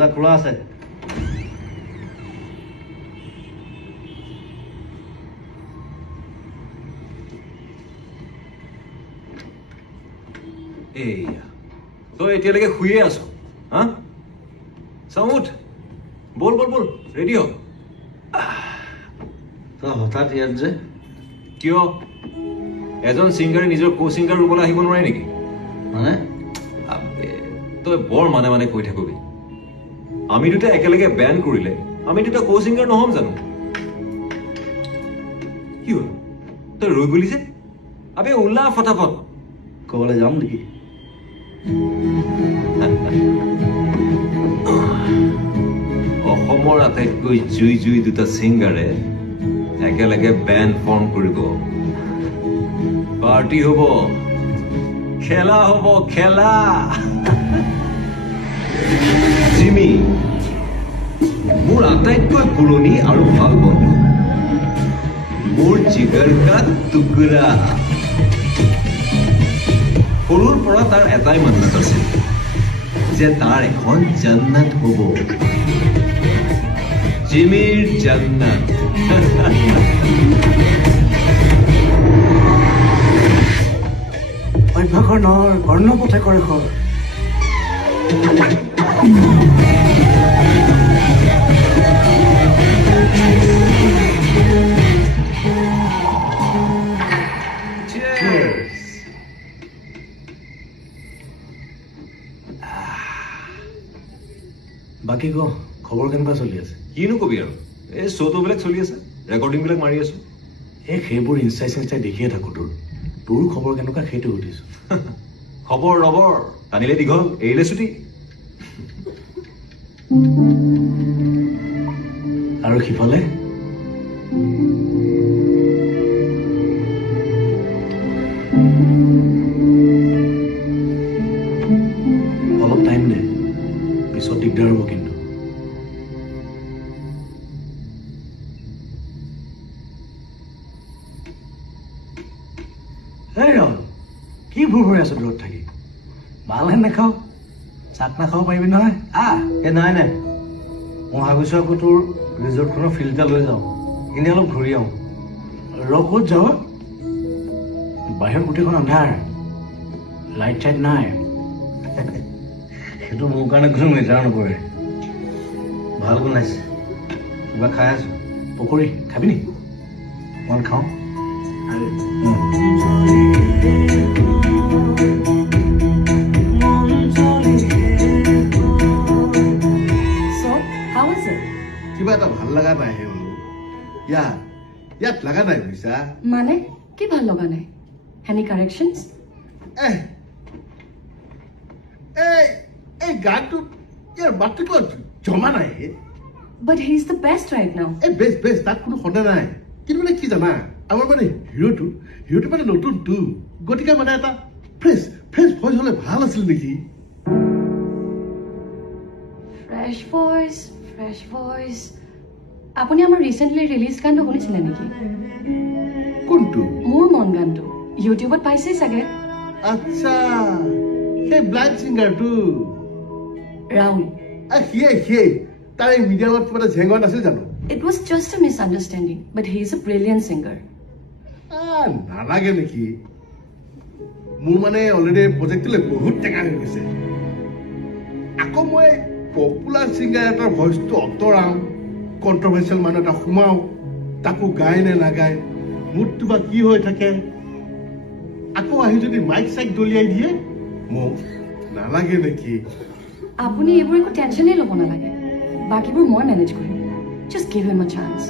দরজা খোলা আছে। এইয়া তই এতিয়ালৈকে শুয়ে আছ হা চামুঠ বল বল বল ৰেডি হ তই হঠাৎ ইয়াত যে কিয় এজন ছিংগাৰে নিজৰ কো ছিংগাৰ ৰুবলৈ আহিব নোৱাৰে নেকি মানে তই বৰ মানে মানে কৈ থাকিবি আমি দুটা একেলগে বেণ্ড কৰিলে আমি দুটা কো ছিংগাৰ নহম জানো কি হ'ল তই ৰৈ গলি যে আবে ওলা ফটাফট ক'বলৈ যাম নেকি? অসমৰ আটাইতকৈ জুই জুই দুটা ছিংগাৰে একেলগে বেণ্ড ফৰ্ম কৰিব পাৰ্টি হ'ব খেলা হ'ব খেলা জিমি মোৰ আটাইতকৈ পুৰণি আৰু ভাল বন্ধু মোৰ জিগাৰ কা টুকুৰা সৰুৰ পৰা তাৰ এটাই মান্নত আছিল যে তাৰ এখন জান্নাত হ'ব জিমিৰ জান্নাত অভ্যাসৰ নৰ কৰ্ণপথে কৰে খৰ বাকী ক খবৰ কেনেকুৱা চলি আছে? কিনো কবি আৰু এই শ্ব'টোবিলাক চলি আছে ৰেকৰ্ডিংবিলাক মাৰি আছো সেইবোৰ ইনষ্টাই দেখিয়ে থাকো তোৰ খবৰ কেনেকুৱা সেইটো সুধিছো খবৰ ৰবৰ টানিলে দীঘল এৰিলে ছুটি আৰু সিফালে অলপ টাইম দে পিছত দিগদাৰ হ'ব কিন্তু কি ভুৰ হৈ আছো দূৰত থাকি ভালহে নাখাওঁ চাট নাখাব পাৰিবি নহয় নাই মই ভাবিছো আকৌ তোৰ ৰিজৰ্টখনৰ ফিল্ড এটা লৈ যাওঁ এনেই অলপ ঘূৰি আহোঁ ক'ত যাওঁ বাহিৰত গোটেইখন আন্ধাৰ লাইট চাইট নাই সেইটো মোৰ কাৰণে কোনো মেটাৰ নকৰে ভাল বনাইছে কিবা খাই আছো পকৰি খাবি নি অকণমান খাওঁ কিবা এটা ভাল লগা নাই হে বোলো ইয়াত লগা নাই বুজিছা মানে কি ভাল লগা নাই এনি কাৰেকশ্যনছ এই গানটো ইয়াৰ মাতটো কিবা জমা নাই but he is the best right now best তাত কোনো সন্দেহ নাই কিন্তু মানে কি জানা আমাৰ মানে হিৰোটো মানে নতুনটো গতিকে মানে এটা ফ্ৰেছ ভইচ হ'লে ভাল আছিল নেকি ফ্ৰেছ ভইচ আপুনি আমাৰ ৰিচেণ্টলি ৰিলিজ গানটো শুনিছিলে নেকি কোনটো মোৰ মন গানটো ইউটিউবত পাইছেই চাগে আচ্ছা সেই ব্লাইণ্ড ছিংগাৰটো ৰাহুল সিয়ে তাৰ এই মিডিয়ামত কিবা এটা ঝেঙোৱা নাছিল জানো it was just A misunderstanding but he is a brilliant singer নালাগে নেকি মোৰ মানে অলৰেডি প্ৰজেক্টটোলৈ বহুত টেঙা হৈ গৈছে আকৌ মই পপুলাৰ ছিংগাৰ এটাৰ ভইচটো আঁতৰাওঁ কণ্ট্ৰভাৰ্চিয়েল মানুহ এটা সোমাওঁ তাকো গায় নে নাগায় মুডটো বা কি হৈ থাকে আকৌ আহি যদি মাইক চাইক দলিয়াই দিয়ে মোক নালাগে নেকি আপুনি এইবোৰ একো টেনশ্যনেই ল'ব নালাগে বাকীবোৰ মই মেনেজ কৰিম just give him a chance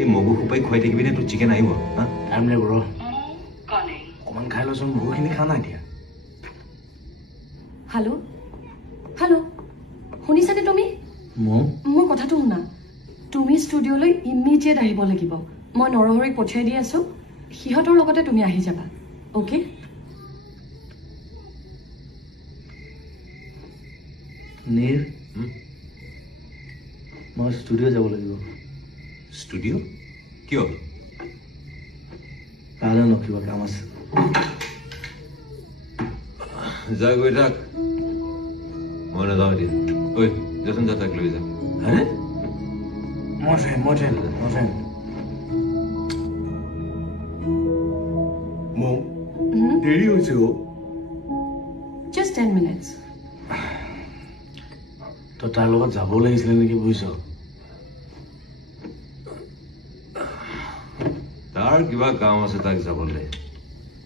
এই মগু সোপাই খুৱাই থাকিবি নে তোৰ চিকেন আহিব টাইম লাগিব ৰ অকণমান খাই লৈচোন বহুখিনি খা নাই এতিয়া হেল্ল' শুনিছানে তুমি মোৰ কথাটো শুনা তুমি ষ্টুডিঅ'লৈ ইমিডিয়েট আহিব লাগিব মই নৰহৰিক পঠিয়াই দি আছো সিহঁতৰ লগতে তুমি আহি যাবা অ'কে নীৰ মই ষ্টুডিঅ' যাব লাগিব ষ্টুডিঅ' কিয় কাইলৈ নকিবা কাম আছে যা গৈ থাক মই নাযাওঁ এতিয়া ঐ যাচোন যা তাক লৈ যা আৰে মই ট্ৰেইন মৌ দেৰি হৈছে অ' জাষ্ট 10 মিনিটছ তই তাৰ লগত যাব লাগিছিলে নেকি বুজিছ তাৰ কিবা কাম আছে তাক যাবলৈ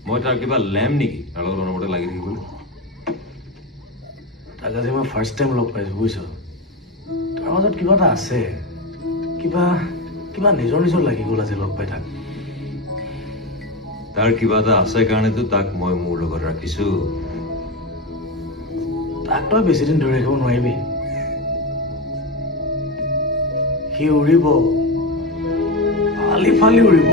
মই তাৰ কিবা লেম নেকি তাৰ লগত অনবৰতে লাগি থাকিবলৈ তাক আজি মই ফাৰ্ষ্ট টাইম লগ পাইছোঁ বুজিছ তাৰ মাজত কিবা এটা আছে কিবা নিজৰ লাগি গ'ল আজি লগ পাই তাক তাৰ কিবা এটা আছে কাৰণেতো তাক মই মোৰ লগত ৰাখিছো তাক তই বেছিদিন ধৰি ৰাখিব নোৱাৰিবি সি উৰিব ফালি উৰিব